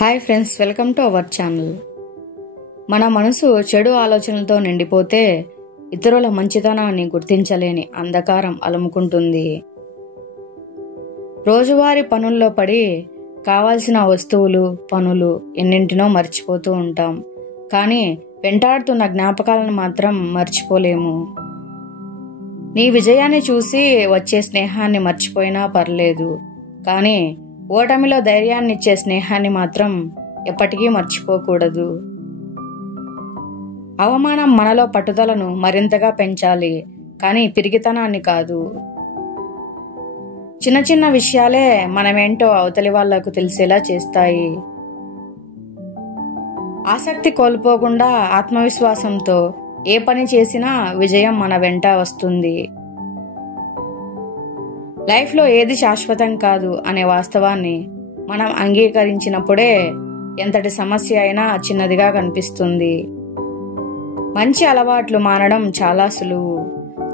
Hi friends, welcome to our channel. మన మనసు చెడు ఆలోచనలతో నిండిపోతే ఇతరుల మంచితనాన్ని గుర్తించలేని అంధకారం అలుముకుంటుంది. రోజువారీ పనుల్లో పడి కావాల్సిన వస్తువులు, పనులు ఎన్నింటినో మర్చిపోతూ ఉంటాం. కానీ వెంటాడుతున్న జ్ఞాపకాలను మాత్రం మర్చిపోలేము. నీ విజయాన్ని చూసి వచ్చే స్నేహాన్ని మర్చిపోయినా పర్లేదు, కానీ ఓటమిలో ధైర్యాన్నిచ్చే స్నేహాన్ని మాత్రం ఎప్పటికీ మర్చిపోకూడదు. అవమానం మనలో పట్టుదలను మరింతగా పెంచాలి, కానీ పిరిగితనాన్ని కాదు. చిన్న చిన్న విషయాలే మనమేంటో అవతలి వాళ్లకు తెలిసేలా చేస్తాయి. ఆసక్తి కోల్పోకుండా ఆత్మవిశ్వాసంతో ఏ పని చేసినా విజయం మన వెంట వస్తుంది. లైఫ్లో ఏది శాశ్వతం కాదు అనే వాస్తవాన్ని మనం అంగీకరించినప్పుడే ఎంతటి సమస్య అయినా చిన్నదిగా కనిపిస్తుంది. మంచి అలవాట్లు మానడం చాలా సులువు,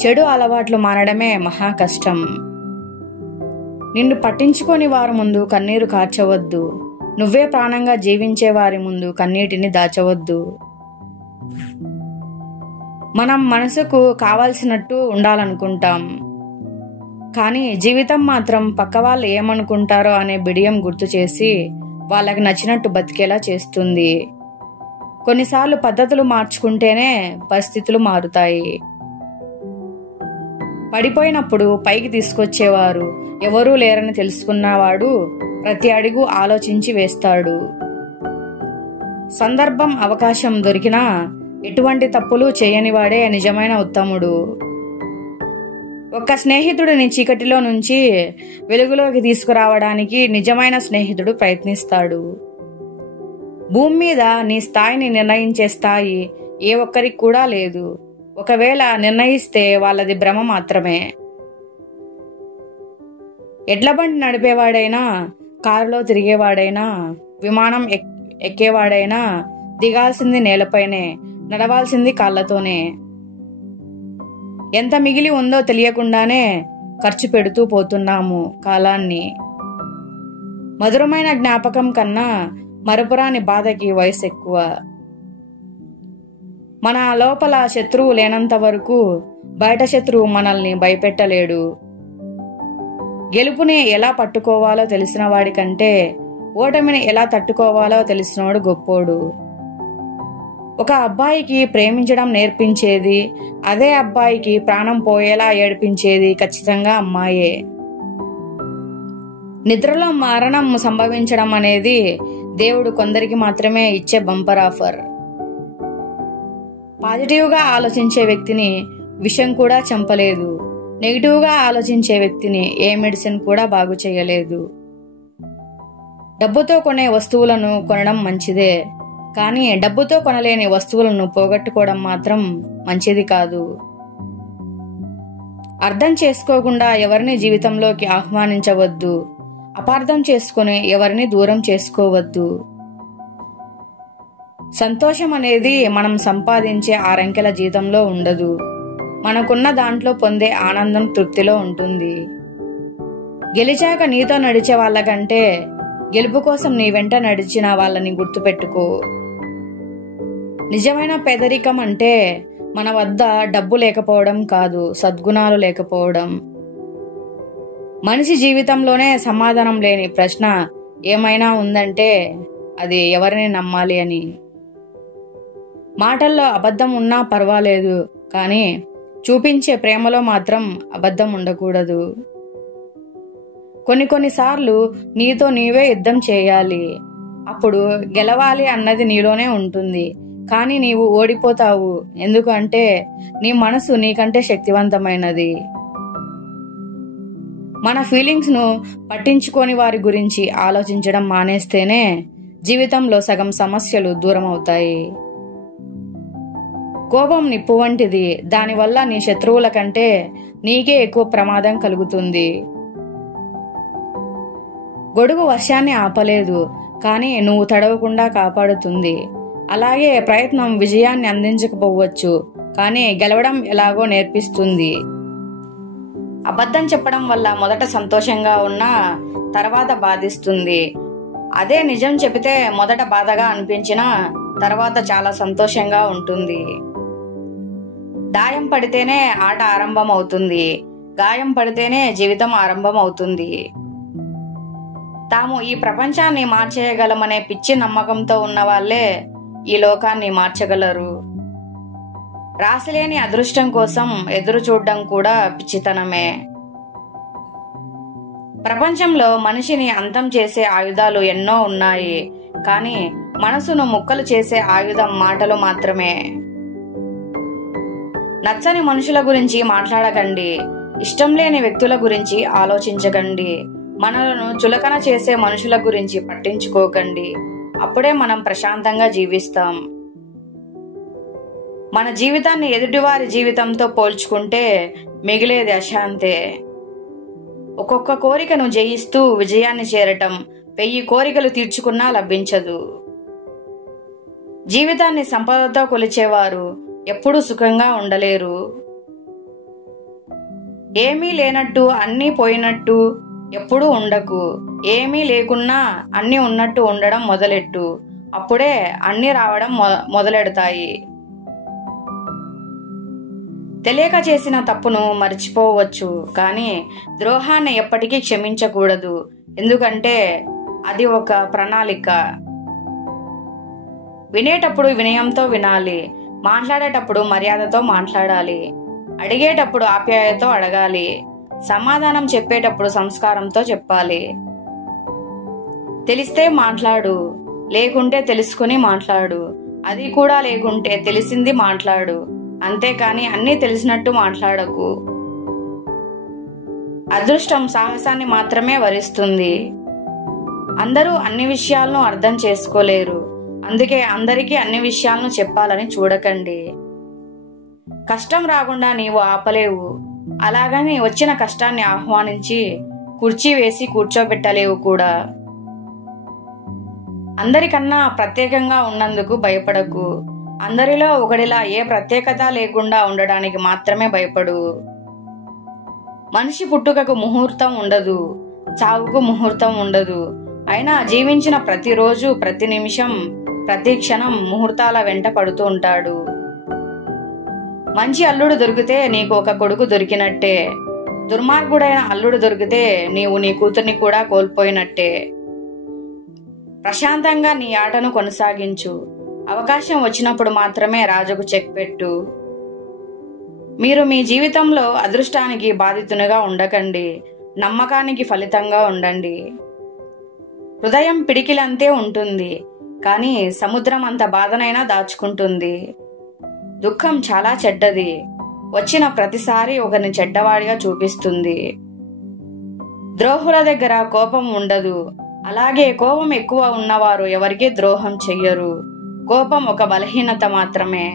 చెడు అలవాట్లు మానడమే మహా కష్టం. నిన్ను పట్టించుకోని వారి ముందు కన్నీరు కార్చవద్దు. నువ్వే ప్రాణంగా జీవించే వారి ముందు కన్నీటిని దాచవద్దు. మనం మనసుకు కావాల్సినట్టు ఉండాలనుకుంటాం, కానీ జీవితం మాత్రం పక్క వాళ్ళు ఏమనుకుంటారో అనే బిడియం గుర్తు చేసి వాళ్ళకి నచ్చినట్టు బతికేలా చేస్తుంది. కొన్నిసార్లు పద్ధతులు మార్చుకుంటేనే పరిస్థితులు మారుతాయి. పడిపోయినప్పుడు పైకి తీసుకొచ్చేవారు ఎవరూ లేరని తెలుసుకున్నవాడు ప్రతి అడుగు ఆలోచించి వేస్తాడు. సందర్భం, అవకాశం దొరికినా ఎటువంటి తప్పులు చేయనివాడే నిజమైన ఉత్తముడు. ఒక్క స్నేహితుడిని చీకటిలో నుంచి వెలుగులోకి తీసుకురావడానికి నిజమైన స్నేహితుడు ప్రయత్నిస్తాడు. భూమి మీద నీ స్థాయిని నిర్ణయించే స్థాయి ఏ ఒక్కరికి కూడా లేదు. ఒకవేళ నిర్ణయిస్తే వాళ్ళది భ్రమ మాత్రమే. ఎడ్లబండి నడిపేవాడైనా, కారులో తిరిగేవాడైనా, విమానం ఎక్కేవాడైనా దిగాల్సింది నేలపైనే, నడవాల్సింది కాళ్లతోనే. ఎంత మిగిలి ఉందో తెలియకుండానే ఖర్చు పెడుతూ పోతున్నాము కాలాన్ని. మధురమైన జ్ఞాపకం కన్నా మరపురాని బాధకి వయసు ఎక్కువ. మన లోపల శత్రువు లేనంత వరకు బయట శత్రువు మనల్ని భయపెట్టలేడు. గెలుపుని ఎలా పట్టుకోవాలో తెలిసిన వాడి కంటే ఓటమిని ఎలా తట్టుకోవాలో తెలిసినవాడు గొప్పోడు. ఒక అబ్బాయికి ప్రేమించడం నేర్పించేది, అదే అబ్బాయికి ప్రాణం పోయేలా ఏడిపించేది ఖచ్చితంగా అమ్మాయే. నిద్రలో మరణం సంభవించడం అనేది దేవుడు కొందరికి మాత్రమే ఇచ్చే బంపర్ ఆఫర్. పాజిటివ్గా ఆలోచించే వ్యక్తిని విషం కూడా చంపలేదు. నెగిటివ్గా ఆలోచించే వ్యక్తిని ఏ మెడిసిన్ కూడా బాగు చేయలేదు. డబ్బుతో కొనే వస్తువులను కొనడం మంచిదే, కానీ డబ్బుతో కొనలేని వస్తువులను పోగొట్టుకోవడం మాత్రం మంచిది కాదు. అర్థం చేసుకోకుండా ఎవరిని జీవితంలోకి ఆహ్వానించవద్దు. అపార్థం చేసుకుని ఎవరిని దూరం చేసుకోవద్దు. సంతోషం అనేది మనం సంపాదించే 6 అంకెల జీతంలో ఉండదు. మనకున్న దాంట్లో పొందే ఆనందం, తృప్తిలో ఉంటుంది. గెలిచాక నీతో నడిచే వాళ్ళకంటే గెలుపు కోసం నీ వెంట నడిచిన వాళ్ళని గుర్తుపెట్టుకో. నిజమైన పేదరికం అంటే మన వద్ద డబ్బు లేకపోవడం కాదు, సద్గుణాలు లేకపోవడం. మనిషి జీవితంలోనే సమాధానం లేని ప్రశ్న ఏమైనా ఉందంటే అది ఎవరిని నమ్మాలి అని. మాటల్లో అబద్ధం ఉన్నా పర్వాలేదు, కానీ చూపించే ప్రేమలో మాత్రం అబద్ధం ఉండకూడదు. కొన్నిసార్లు నీతో నీవే యుద్ధం చేయాలి. అప్పుడు గెలవాలి అన్నది నీలోనే ఉంటుంది, కానీ నీవు ఓడిపోతావు. ఎందుకంటే నీ మనసు నీకంటే శక్తివంతమైనది. మన ఫీలింగ్స్ ను పట్టించుకోని వారి గురించి ఆలోచించడం మానేస్తేనే జీవితంలో సగం సమస్యలు దూరం అవుతాయి. కోపం నిప్పు వంటిది. దానివల్ల నీ శత్రువుల కంటే నీకే ఎక్కువ ప్రమాదం కలుగుతుంది. గొడుగు వర్షాన్ని ఆపలేదు, కానీ నువ్వు తడవకుండా కాపాడుతుంది. అలాగే ప్రయత్నం విజయాన్ని అందించకపోవచ్చు, కానీ గెలవడం ఎలాగో నేర్పిస్తుంది. అబద్ధం చెప్పడం వల్ల మొదట సంతోషంగా ఉన్నా తర్వాత బాధిస్తుంది. అదే నిజం చెబితే మొదట బాధగా అనిపించినా తర్వాత చాలా సంతోషంగా ఉంటుంది. దాయం పడితేనే ఆట ఆరంభం అవుతుంది, గాయం పడితేనే జీవితం ఆరంభం అవుతుంది. తాము ఈ ప్రపంచాన్ని మార్చేయగలమనే పిచ్చి నమ్మకంతో ఉన్న వాళ్ళే ఈ లోకాన్ని మార్చగలరు. రాసిలేని అదృష్టం కోసం ఎదురు చూడడం కూడా పిచ్చితనమే. ప్రపంచంలో మనిషిని అంతం చేసే ఆయుధాలు ఎన్నో ఉన్నాయి, కానీ మనసును ముక్కలు చేసే ఆయుధం మాటలు మాత్రమే. నచ్చని మనుషుల గురించి మాట్లాడకండి, ఇష్టం లేని వ్యక్తుల గురించి ఆలోచించకండి, మనలను చులకన చేసే మనుషుల గురించి పట్టించుకోకండి. అప్పుడే మనం ప్రశాంతంగా జీవిస్తాం. మన జీవితాన్ని ఎదుటివారి జీవితంతో పోల్చుకుంటే మిగిలేది అశాంతే. ఒక్కొక్క కోరికను జయిస్తూ విజయాన్ని చేరటం 1000 కోరికలు తీర్చుకున్నా లభించదు. జీవితాన్ని సంపదతో కొలిచేవారు ఎప్పుడూ సుఖంగా ఉండలేరు. ఏమీ లేనట్టు అన్నీ పోయినట్టు ఎప్పుడూ ఉండకు. ఏమీ లేకున్నా అన్నీ ఉన్నట్టు ఉండడం మొదలెట్టు. అప్పుడే అన్నీ రావడం మొదలెడతాయి. తెలియక చేసిన తప్పును మర్చిపోవచ్చు, కానీ ద్రోహాన్ని ఎప్పటికీ క్షమించకూడదు. ఎందుకంటే అది ఒక ప్రణాళిక. వినేటప్పుడు వినయంతో వినాలి, మాట్లాడేటప్పుడు మర్యాదతో మాట్లాడాలి, అడిగేటప్పుడు ఆప్యాయతతో అడగాలి, సమాధానం చెప్పేటప్పుడు సంస్కారంతో చెప్పాలి. తెలిస్తే మాట్లాడు, లేకుంటే తెలుసుకుని మాట్లాడు, అది కూడా లేకుంటే తెలిసింది మాట్లాడు. అంతేకాని అన్నీ తెలిసినట్టు మాట్లాడకు. అదృష్టం సాహసాన్ని మాత్రమే వరిస్తుంది. అందరూ అన్ని విషయాలను అర్థం చేసుకోలేరు, అందుకే అందరికీ అన్ని విషయాలను చెప్పాలని చూడకండి. కష్టం రాకుండా నీవు ఆపలేవు, అలాగని వచ్చిన కష్టాన్ని ఆహ్వానించి కుర్చీ వేసి కూర్చోబెట్టలేవు కూడా. అందరికన్నా ప్రత్యేకంగా ఉన్నందుకు భయపడకు, అందరిలో ఒకడిలా ఏ ప్రత్యేకత లేకుండా ఉండడానికి మాత్రమే భయపడు. మనిషి పుట్టుకకు ముహూర్తం ఉండదు, చావుకు ముహూర్తం ఉండదు. అయినా జీవించిన ప్రతిరోజు, ప్రతి నిమిషం, ప్రతి క్షణం ముహూర్తాల వెంట పడుతూ ఉంటాడు. మంచి అల్లుడు దొరికితే నీకు ఒక కొడుకు దొరికినట్టే. దుర్మార్గుడైన అల్లుడు దొరికితే నీవు నీ కూతుర్ని కూడా కోల్పోయినట్టే. ప్రశాంతంగా నీ ఆటను కొనసాగించు. అవకాశం వచ్చినప్పుడు మాత్రమే రాజుకు చెక్ పెట్టు. మీరు మీ జీవితంలో అదృష్టానికి బాధితునిగా ఉండకండి, నమ్మకానికి ఫలితంగా ఉండండి. హృదయం పిడికిలంతే ఉంటుంది, కానీ సముద్రం అంత బాధనైనా దాచుకుంటుంది. దుఃఖం చాలా చెడ్డది, వచ్చిన ప్రతిసారి ఒకరిని చెడ్డవాడిగా చూపిస్తుంది. ద్రోహుల దగ్గర కోపం ఉండదు, అలాగే కోపం ఎక్కువ ఉన్నవారు ఎవరికీ ద్రోహం చెయ్యరు. కోపం ఒక బలహీనత మాత్రమే.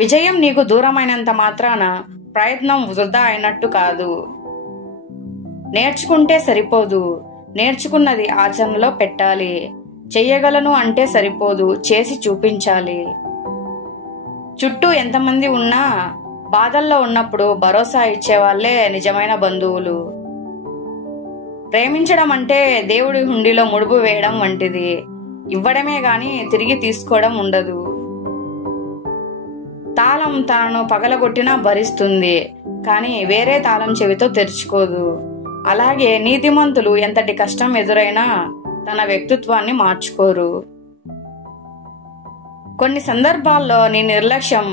విజయం నీకు దూరమైనంత మాత్రాన ప్రయత్నం వృధా అయినట్టు కాదు. నేర్చుకుంటే సరిపోదు, నేర్చుకున్నది ఆచరణలో పెట్టాలి. చెయ్యగలను అంటే సరిపోదు, చేసి చూపించాలి. చుట్టూ ఎంతమంది ఉన్నా బాధల్లో ఉన్నప్పుడు భరోసా ఇచ్చేవాళ్లే నిజమైన బంధువులు. ప్రేమించడం అంటే దేవుడి హుండీలో ముడుపు వేయడం వంటిది. ఇవ్వడమే గాని తిరిగి తీసుకోవడం ఉండదు. తాళం తనను పగలగొట్టినా భరిస్తుంది, కానీ వేరే తాళం చెవితో తెరుచుకోదు. అలాగే నీతిమంతులు ఎంతటి కష్టం ఎదురైనా తన వ్యక్తిత్వాన్ని మార్చుకోరు. కొన్ని సందర్భాల్లో నీ నిర్లక్ష్యం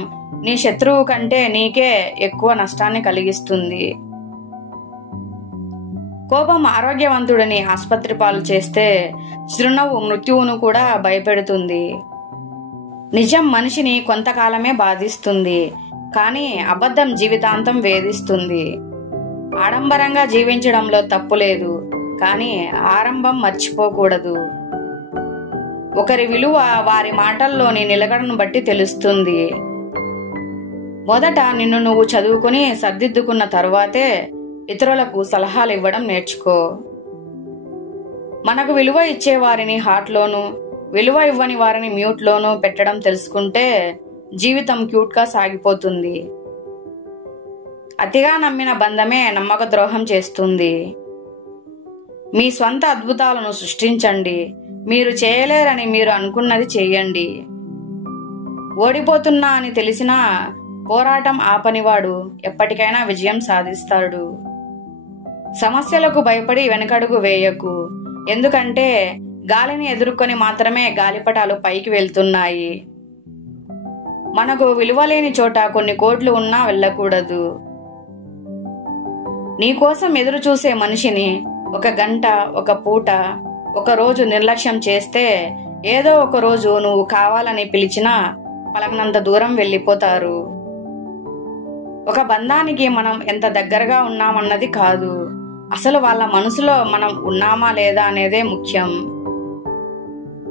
నీ శత్రువు కంటే నీకే ఎక్కువ నష్టాన్ని కలిగిస్తుంది. కోపం ఆరోగ్యవంతుడిని ఆసుపత్రి పాలు చేస్తే చిరునవ్వు మృత్యువును కూడా భయపెడుతుంది. నిజం మనిషిని కొంతకాలమే బాధిస్తుంది, కానీ అబద్ధం జీవితాంతం వేధిస్తుంది. ఆడంబరంగా జీవించడంలో తప్పు లేదు, కానీ ఆరంభం మర్చిపోకూడదు. ఒకరి విలువ వారి మాటల్లోని నిలకడను బట్టి తెలుస్తుంది. మొదట నిన్ను నువ్వు చదువుకుని సర్దిద్దుకున్న తరువాతే ఇతరులకు సలహాలు ఇవ్వడం నేర్చుకో. మనకు విలువ ఇచ్చే వారిని హార్ట్లోను, విలువ ఇవ్వని వారిని మ్యూట్లోను పెట్టడం తెలుసుకుంటే జీవితం క్యూట్గా సాగిపోతుంది. అతిగా నమ్మిన బంధమే నమ్మక ద్రోహం చేస్తుంది. మీ స్వంత అద్భుతాలను సృష్టించండి. మీరు చేయలేరని మీరు అనుకున్నది చేయండి. ఓడిపోతున్నా అని తెలిసినా పోరాటం ఆపనివాడు ఎప్పటికైనా విజయం సాధిస్తాడు. సమస్యలకు భయపడి వెనకడుగు వేయకు. ఎందుకంటే గాలిని ఎదుర్కొని మాత్రమే గాలిపటాలు పైకి వెళ్తున్నాయి. మనకు విలువలేని చోట కొన్ని కోట్లు ఉన్నా వెళ్ళకూడదు. నీకోసం ఎదురు చూసే మనిషిని ఒక గంట, ఒక పూట, ఒక రోజు నిర్లక్ష్యం చేస్తే ఏదో ఒక రోజు నువ్వు కావాలని పిలిచినా పలకనంత దూరం వెళ్ళిపోతారు. ఒక బంధానికి మనం ఎంత దగ్గరగా ఉన్నామన్నది కాదు, అసలు వాళ్ళ మనసులో మనం ఉన్నామా లేదా అనేదే ముఖ్యం.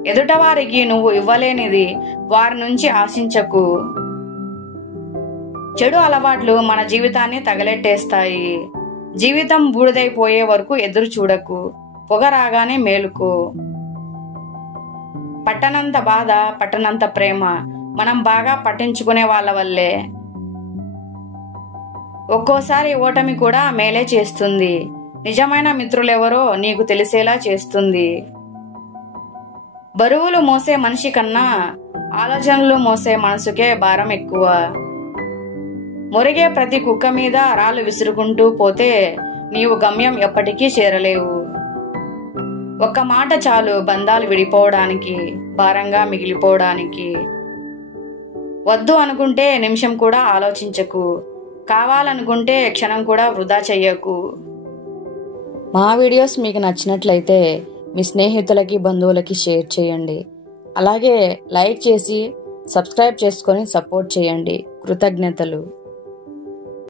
ఎదుటవారికి నువ్వు ఇవ్వలేనిది వారి నుంచి ఆశించకు. చెడు అలవాట్లు మన జీవితాన్ని తగలెట్టేస్తాయి. జీవితం బూడిదైపోయే వరకు ఎదురు చూడకు. పొగ రాగానే మేలుకో. పట్టనంత బాధ, పట్టనంత ప్రేమ మనం బాగా పట్టించుకునే వాళ్ళ వల్లే. ఒక్కోసారి ఓటమి కూడా మేలే చేస్తుంది. నిజమైన మిత్రులెవరో నీకు తెలిసేలా చేస్తుంది. బరువులు మోసే మనిషి కన్నా ఆలోచనలు మోసే మనసుకే భారం ఎక్కువ. మొరిగే ప్రతి కుక్క మీద రాళ్ళు విసురుకుంటూ పోతే నీవు గమ్యం ఎప్పటికీ చేరలేవు. ఒక్క మాట చాలు బంధాలు విడిపోవడానికి, భారంగా మిగిలిపోవడానికి. వద్దు అనుకుంటే నిమిషం కూడా ఆలోచించకు. కావాలనుకుంటే క్షణం కూడా వృధా చెయ్యకు. మా వీడియోస్ మీకు నచ్చినట్లయితే మీ స్నేహితులకి, బంధువులకి షేర్ చేయండి. అలాగే లైక్ చేసి సబ్స్క్రైబ్ చేసుకొని సపోర్ట్ చేయండి. కృతజ్ఞతలు.